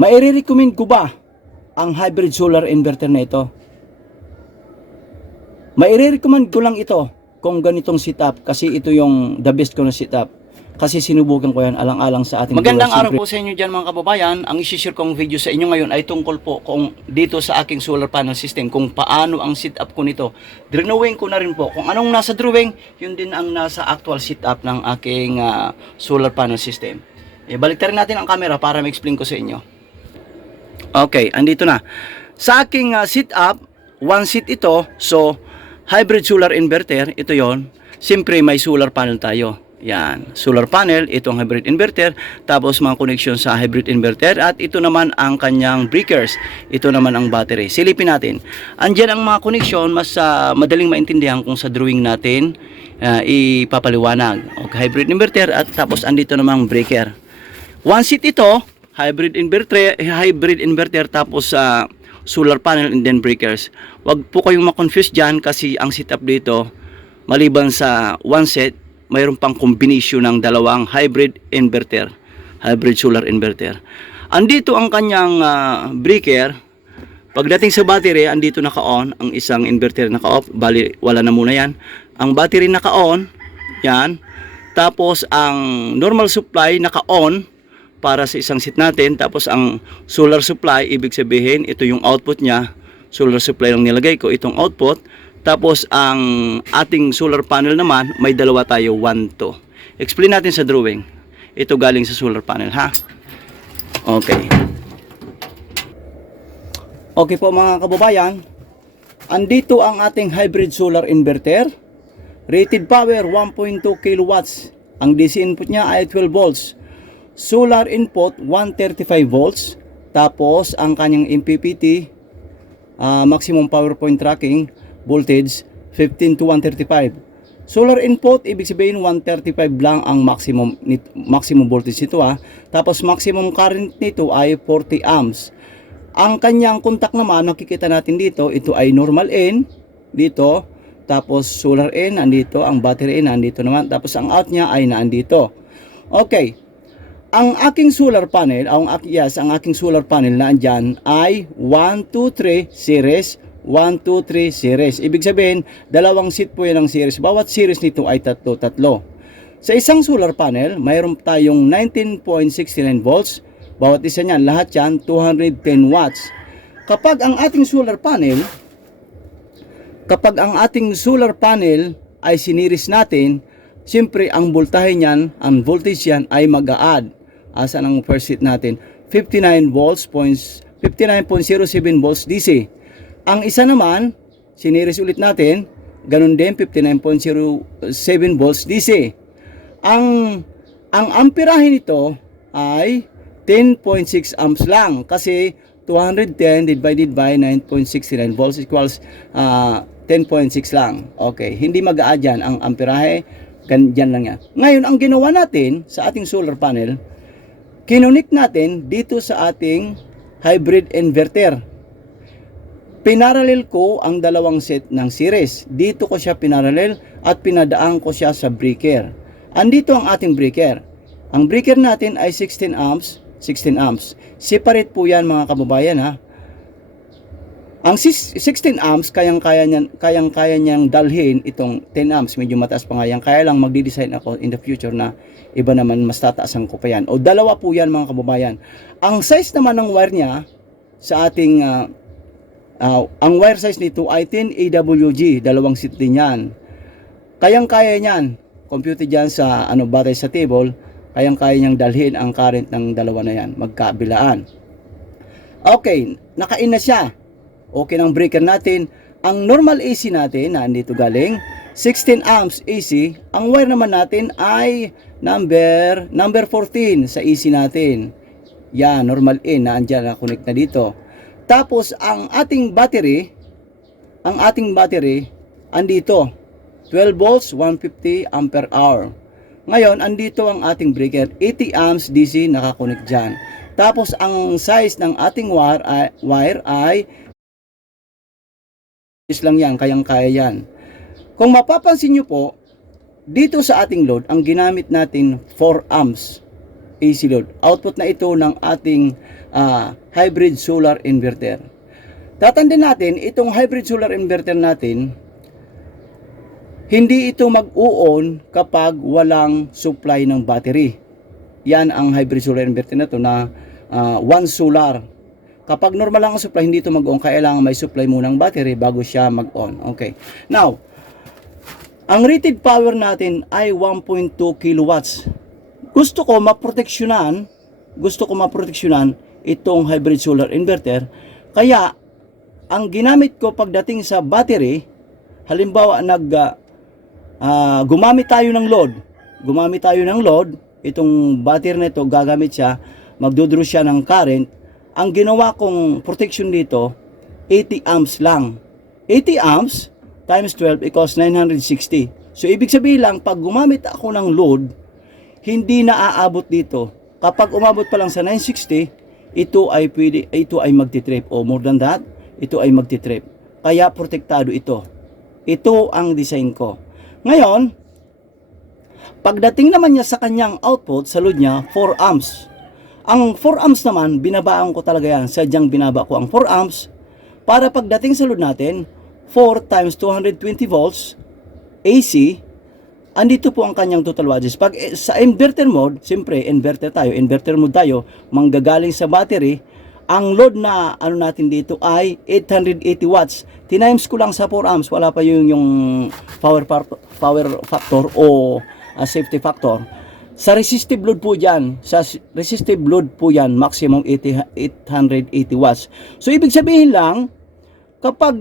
Maire-recommend ko ba ang hybrid solar inverter na ito? Maire-recommend ko lang ito kung ganitong setup kasi ito yung the best ko na setup. Kasi sinubukan ko yan alang-alang sa ating Magandang viewers. araw po sa inyo dyan mga kababayan. Ang isi-share kong video sa inyo ngayon ay tungkol po kung dito sa aking solar panel system, kung paano ang setup ko nito. Drawing ko na rin po. Kung anong nasa drawing, yun din ang nasa actual setup ng aking solar panel system. Balik natin ang camera para ma-explain ko sa inyo. Okay, andito na. Sa aking setup, one seat ito. So, hybrid solar inverter, ito yon. Siyempre may solar panel tayo. Yan, solar panel, itong hybrid inverter, tapos mga connection sa hybrid inverter, at ito naman ang kanyang breakers, ito naman ang battery. Silipin natin. Andyan ang mga connection, mas madaling maintindihan kung sa drawing natin ipapaliwanag. Okay, hybrid inverter, at tapos andito namang breaker. One seat ito, hybrid inverter tapos solar panel and then breakers. Wag po kayong ma-confuse dyan kasi ang setup dito, maliban sa one set, mayroon pang combination ng dalawang hybrid inverter, hybrid solar inverter. Andito ang kanyang breaker. Pagdating sa battery, andito naka-on, ang isang inverter naka-off, bali wala na muna yan. Ang battery naka-on, yan. Tapos ang normal supply naka-on para sa isang set natin. Tapos ang solar supply, ibig sabihin, ito yung output niya. Solar supply lang nilagay ko, itong output. Tapos ang ating solar panel naman, may dalawa tayo, 1, 2. Explain natin sa drawing. Ito galing sa solar panel, ha? Okay. Okay po mga kababayan. Andito ang ating hybrid solar inverter. Rated power 1.2 kilowatts. Ang DC input niya ay 12 volts. Solar input 135 volts. Tapos ang kanyang MPPT, maximum power point tracking voltage 15 to 135. Solar input, ibig sabihin 135 lang ang maximum voltage nito, ha. Tapos maximum current nito ay 40 amps. Ang kanyang contact naman, nakikita natin dito, ito ay normal N dito, tapos solar N nandito, ang battery N nandito naman, tapos ang out niya ay naandito. Okay. Ang aking solar panel, ang aking solar panel na andyan ay 1, 2, 3 series. 1, 2, 3 series. Ibig sabihin, dalawang seat po yan ang series. Bawat series nito ay tatlo. Sa isang solar panel, mayroon tayong 19.69 volts. Bawat isa niyan, lahat yan, 210 watts. Kapag ang ating solar panel ay siniris natin, siyempre ang voltahe niyan, ang voltage yan ay mag-a-add. Asan ang first seat natin? 59 volts, 59.07 volts DC. Ang isa naman, siniris ulit natin, ganun din, 59.07 volts DC. Ang amperahe nito ay 10.6 amps lang kasi 210 divided by 9.69 volts equals 10.6 lang. Okay, hindi mag-a-add yan ang amperahe, dyan lang yan. Ngayon, ang ginawa natin sa ating solar panel, kinunik natin dito sa ating hybrid inverter. Pinarallel ko ang dalawang set ng series. Dito ko siya pinarallel at pinadaan ko siya sa breaker. Andito ang ating breaker. Ang breaker natin ay 16 amps. 16 amps. Separate po yan mga kababayan, ha. Ang 16 amps, kayang-kaya niyang dalhin itong 10 amps. Medyo mataas pa nga yan. Kaya lang magdi-design ako in the future na iba naman mas tataasan ko pa yan. O dalawa po yan mga kababayan. Ang size naman ng wire niya sa ating ang wire size nito ay 10 AWG, dalawang seat din yan. Kayang-kaya niyan, compute dyan sa batay sa table, kayang-kaya niyang dalhin ang current ng dalawa na yan, magkabilaan. Okay, naka-in na siya. Okay ng breaker natin. Ang normal AC natin, nandito galing, 16 amps AC. Ang wire naman natin ay number 14 sa AC natin. Yan, normal in, naandyan, na-connect na dito. Tapos ang ating battery andito 12 volts 150 ampere hour. Ngayon andito ang ating breaker 80 amps DC nakakonek diyan. Tapos ang size ng ating wire ay is lang yan, kayang-kaya yan. Kung mapapansin nyo po, dito sa ating load, ang ginamit natin 4 amps. AC load. Output na ito ng ating hybrid solar inverter. Tatandaan natin, itong hybrid solar inverter natin, hindi ito mag-u-on kapag walang supply ng battery. Yan ang hybrid solar inverter na ito na one solar. Kapag normal lang ang supply, hindi ito mag-on. Kailangan may supply muna ng battery bago siya mag-on. Okay. Now, ang rated power natin ay 1.2 kilowatts. Gusto ko maproteksyonan itong hybrid solar inverter. Kaya, ang ginamit ko pagdating sa battery, halimbawa gumamit tayo ng load, itong battery na ito, gagamit siya, magdodraw siya ng current. Ang ginawa kong protection dito, 80 amps lang. 80 amps times 12 equals 960. So, ibig sabihin lang, pag gumamit ako ng load, hindi na aabot dito. Kapag umabot pa lang sa 960, ito ay magtitrip. O more than that, ito ay magtitrip. Kaya protektado ito. Ito ang design ko. Ngayon, pagdating naman niya sa kanyang output, sa load niya, 4 amps. Ang 4 amps naman, binabaan ko talaga yan. Sadyang binaba ko ang 4 amps para pagdating sa load natin, 4 times 220 volts AC, andito po ang kanyang total wattage. Pag sa inverter mode, siyempre, inverter mode tayo, manggagaling sa battery, ang load na natin dito ay 880 watts. Tinimes ko lang sa 4 amps, wala pa yung power factor o safety factor. Sa resistive load po yan, maximum 880 watts. So, ibig sabihin lang, kapag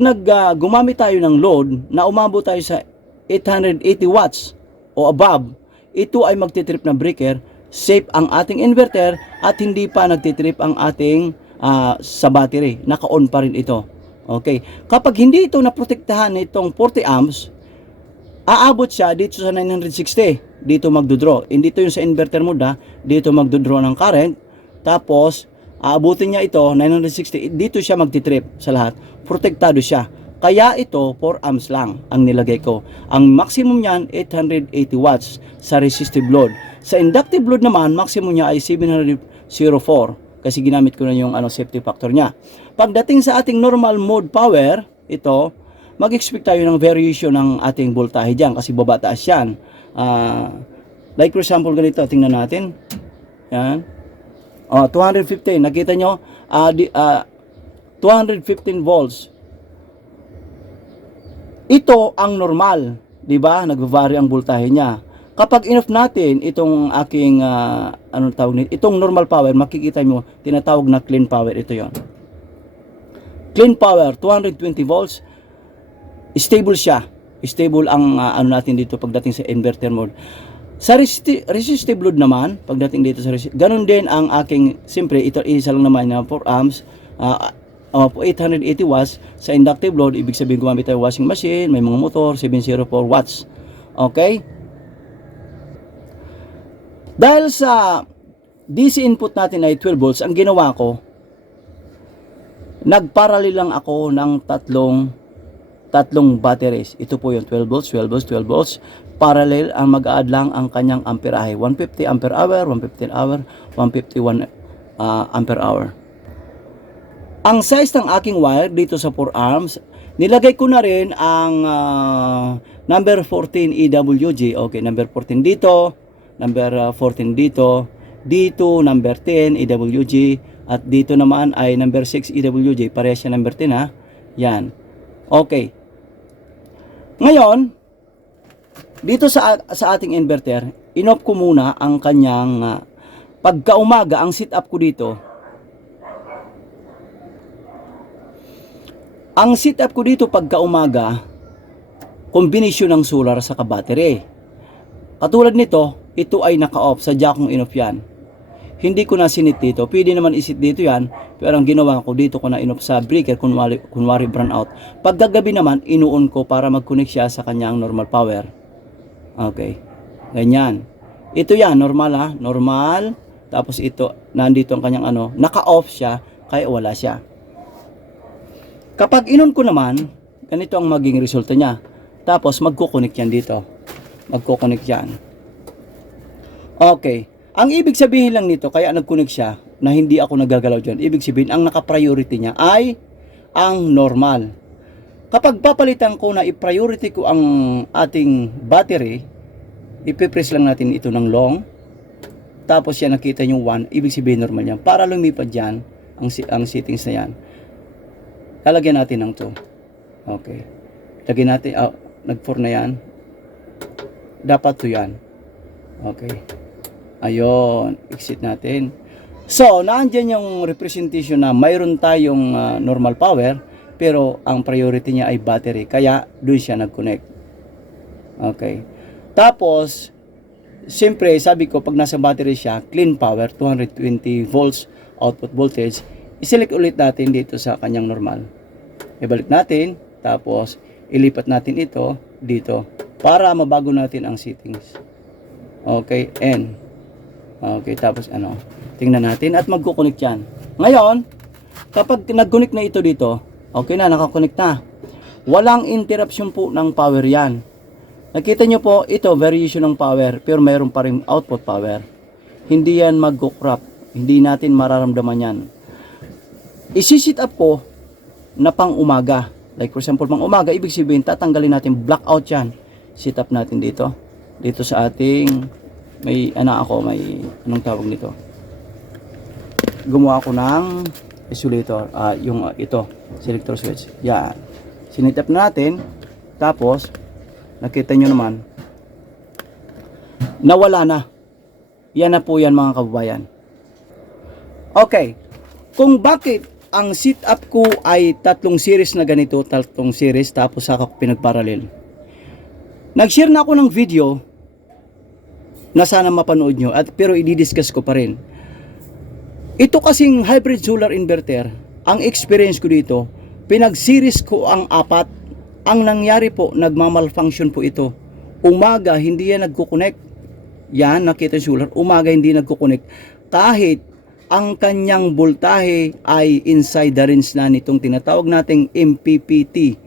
gumamit tayo ng load na umabot tayo sa 880 watts o above, ito ay magtitrip na breaker, safe ang ating inverter at hindi pa nagtitrip ang ating sa battery. Naka-on pa rin ito. Okay. Kapag hindi ito naprotektahan nitong 40 amps, aabot siya dito sa 960. Dito magdodraw. Hindi ito yung sa inverter mode, dito magdodraw ng current. Tapos, aabutin niya ito, 960. Dito siya magtitrip sa lahat. Protektado siya. Kaya ito, 4 amps lang ang nilagay ko. Ang maximum niyan, 880 watts sa resistive load. Sa inductive load naman, maximum niya ay 704. Kasi ginamit ko na yung safety factor niya. Pagdating sa ating normal mode power, ito, mag-expect tayo ng variation ng ating voltahe dyan kasi babataas yan. Like for example, ganito, tingnan natin. Yan. 215, nakita nyo? 215 volts. Ito ang normal, di ba? Nagva-vary ang voltahe niya. Kapag inoff natin itong aking itong normal power, makikita mo tinatawag na clean power, ito 'yon. Clean power 220 volts. Stable siya. Stable ang natin dito pagdating sa inverter mode. Sa resistive load naman, pagdating dito sa ganun din ang aking, siyempre ito isa lang naman na 4 amps, 880 watts. Sa inductive load, ibig sabihin gumamit tayo washing machine, may mga motor, 704 watts. Okay? Dahil sa DC input natin ay 12 volts, ang ginawa ko, nagparallel lang ako ng tatlong batteries. Ito po yung 12 volts, 12 volts, 12 volts. Parallel, ang mag-a-add lang ang kanyang amperahe. 150 ampere hour, 115 hour, 151 ampere hour. Ang size ng aking wire dito sa 4 arms, nilagay ko na rin ang number 14 EWG. Okay, number 14 dito, number 14 dito, dito number 10 EWG, at dito naman ay number 6 EWG. Parehas siya number 10 ha. Yan. Okay. Ngayon, dito sa ating inverter, in-off ko muna ang kanyang pagka-umaga, ang setup ko dito. Ang setup ko dito pagka-umaga, kombinasyon ng solar sa battery. Katulad nito, ito ay naka-off, sadya kong in-off yan. Hindi ko na sinit dito. Pwede naman isit dito yan, pero ang ginawa ko dito ko na in-off sa breaker, kunwari brown out. Pagkagabi naman, inuon ko para mag-connect siya sa kanyang normal power. Okay. Ganyan. Ito yan, normal ha. Normal. Tapos ito, nandito ang kanyang naka-off siya, kaya wala siya. Kapag inon ko naman, ganito ang maging resulta niya. Tapos magkukunik yan dito. Magkukunik yan. Okay. Ang ibig sabihin lang nito, kaya nag-connect siya na hindi ako nagagalaw dyan. Ibig sabihin, ang naka-priority niya ay ang normal. Kapag papalitan ko na i-priority ko ang ating battery, ipipress lang natin ito ng long. Tapos yan, nakita nyo 1, ibig sabihin normal yan. Para lumipad yan, ang settings na yan. Lalagyan natin ng 2. Okay. Lagyan natin, nag-4 na yan. Dapat 2 yan. Okay. Ayun, exit natin. So, naandyan yung representation na mayroon tayong normal power, pero ang priority niya ay battery. Kaya, doon siya nag-connect. Okay. Tapos, siyempre, sabi ko, pag nasa battery siya, clean power, 220 volts output voltage, iselect ulit natin dito sa kanyang normal. Ibalik natin, tapos, ilipat natin ito dito para mabago natin ang settings. Okay, N. Okay, tapos tingnan natin at magko-connect yan. Ngayon, kapag nag-connect na ito dito, okay na, nakakonect na. Walang interruption po ng power yan. Nakita nyo po, ito, variation ng power, pero mayroon pa rin output power. Hindi yan mag-crop. Hindi natin mararamdaman yan. Isi-sit up ko na pang umaga. Like for example, pang umaga, ibig sabihin, tatanggalin natin, blackout yan. Sit up natin dito. Dito sa ating, may anong tawag nito? Gumawa ako ng isolator, ito, selector switch. Yan. Sinit up natin, tapos, nakita nyo naman, nawala na. Yan na po yan mga kababayan. Okay. Kung bakit ang sit up ko ay 3 series na ganito, 3 series, tapos saka ko pinagparallel. Nag-share na ako ng video na sana mapanood nyo, pero i-discuss ko pa rin. Ito kasing hybrid solar inverter, ang experience ko dito, pinag-series ko ang 4. Ang nangyari po, nagmamalfunction po ito. Umaga, hindi yan nagkukonek. Yan, nakita yung solar. Umaga, hindi nagkukonek. Kahit ang kanyang voltahe ay inside the range na nitong tinatawag nating MPPT.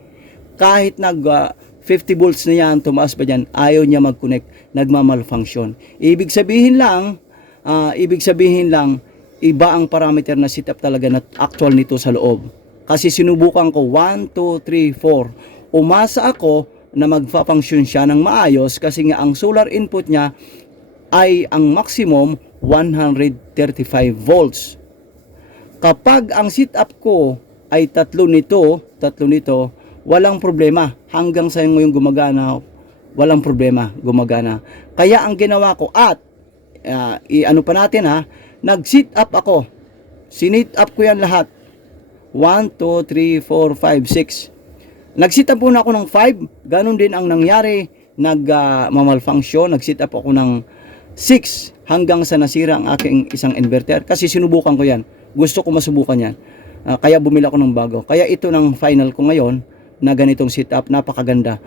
Kahit 50 volts na yan, tumaas pa dyan, ayaw niya mag-connect, nagmamalfunction. Ibig sabihin lang, iba ang parameter na setup talaga na actual nito sa loob. Kasi sinubukan ko, 1, 2, 3, 4. Umasa ako na magfa-function siya ng maayos kasi nga ang solar input niya ay ang maximum 135 volts. Kapag ang setup ko ay 3 nito, walang problema. Hanggang sa ngayon gumagana, walang problema, gumagana. Kaya ang ginawa ko nag-sit up ako. Sinit up ko yan lahat. 1, 2, 3, 4, 5, 6. Nag-sit up muna ako ng 5. Ganon din ang nangyari. Nag-malfunction. Nag-sit up ako ng 6 hanggang sa nasira ang aking isang inverter. Kasi sinubukan ko yan. Gusto ko masubukan yan. Kaya bumili ako ng bago. Kaya ito ng final ko ngayon na ganitong setup, napakaganda.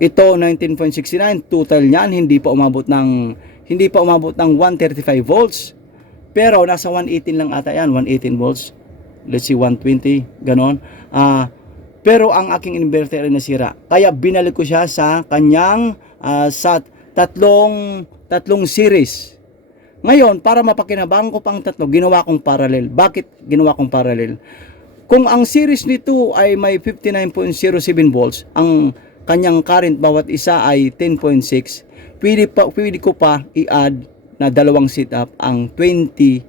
Ito 19.69 total niyan, hindi pa umabot ng 135 volts. Pero nasa 118 lang ata yan, 118 volts. Let's see 120, ganon. Pero ang aking inverter ay nasira. Kaya binalik ko siya sa kanyang sa tatlong series. Ngayon, para mapakinabangan ko pang 3, ginawa kong parallel. Bakit ginawa kong parallel? Kung ang series nito ay may 59.07 volts, ang kanyang current bawat isa ay 10.6, pwede ko pa i-add na 2 setup ang 21.2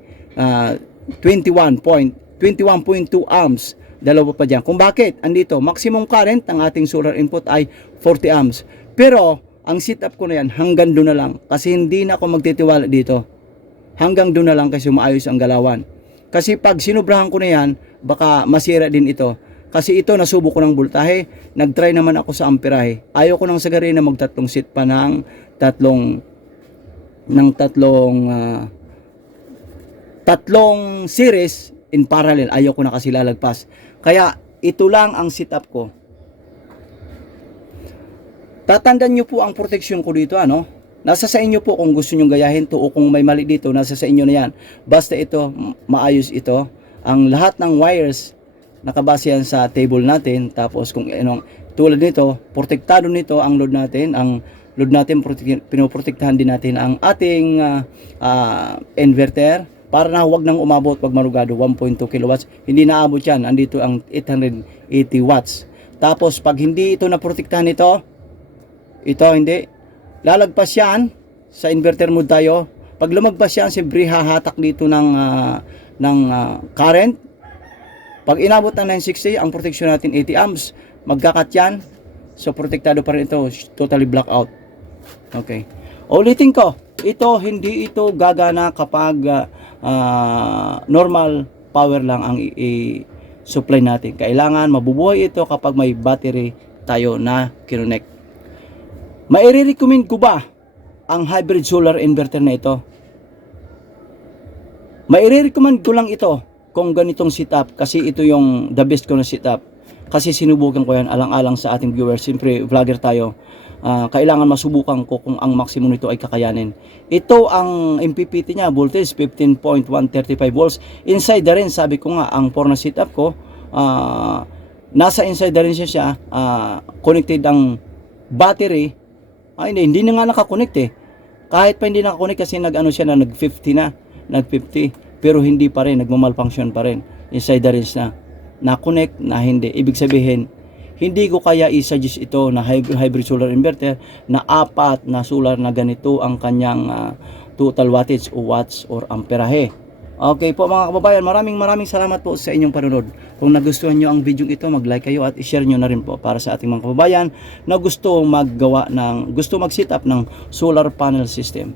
amps. Dalawa pa dyan. Kung bakit? Andito, maximum current ang ating solar input ay 40 amps. Pero, ang setup ko na yan, hanggang doon na lang. Kasi hindi na ako magtitiwala dito. Hanggang doon na lang kasi maayos ang galawan. Kasi pag sinubrahan ko na yan, baka masira din ito. Kasi ito, nasubo ko ng voltahe. Nag-try naman ako sa amperahe. Ayaw ko nang sagari na mag-3 set pa ng tatlong series in parallel. Ayaw ko na kasi lalagpas. Kaya, ito lang ang setup ko. Tatandaan nyo po ang protection ko dito, Nasa sa inyo po kung gusto nyo gayahin to o kung may mali dito, nasa sa inyo na yan. Basta ito, maayos ito. Ang lahat ng wires, nakabase yan sa table natin. Tapos kung tulad nito, protektado nito ang load natin. Ang load natin, pinoprotektahan din natin ang ating inverter para na huwag nang umabot pag marugado 1.2 kilowatts. Hindi naabot yan, andito ang 880 watts. Tapos pag hindi ito naprotektahan ito hindi, lalagpas yan sa inverter mode tayo. Pag lumagpas yan, siyempre hahatak dito ng current. Pag inabot ng 960, ang protection natin 80 amps, magkakat yan. So protektado pa rin ito, totally blackout. Okay. Ulitin ko, hindi ito gagana kapag normal power lang ang i-supply natin. Kailangan mabubuhay ito kapag may battery tayo na kinonect. Maire-recommend ko ba ang hybrid solar inverter na ito? Maire-recommend ko lang ito kung ganitong setup, kasi ito yung the best ko na setup. Kasi sinubukan ko yan alang-alang sa ating viewers. Siyempre vlogger tayo. Kailangan masubukan ko kung ang maximum nito ay kakayanin. Ito ang MPPT niya, voltage 15.135 volts. Inside na rin, sabi ko nga, ang for na setup ko, nasa inside na rin siya, connected ang battery. Hindi na nga nakakonect eh. Kahit pa hindi nakakonect kasi nag-50 na, nag-50. Pero hindi pa rin, nagmamalfunction pa rin. Inside na rin siya. Na-connect, na hindi. Ibig sabihin, hindi ko kaya i-suggest ito na hybrid solar inverter na 4 na solar na ganito ang kanyang total wattage o watts or amperahe. Okay po mga kababayan, maraming salamat po sa inyong panunod. Kung nagustuhan nyo ang video ito, mag-like kayo at i-share nyo na rin po para sa ating mga kababayan na gusto mag-set up ng solar panel system.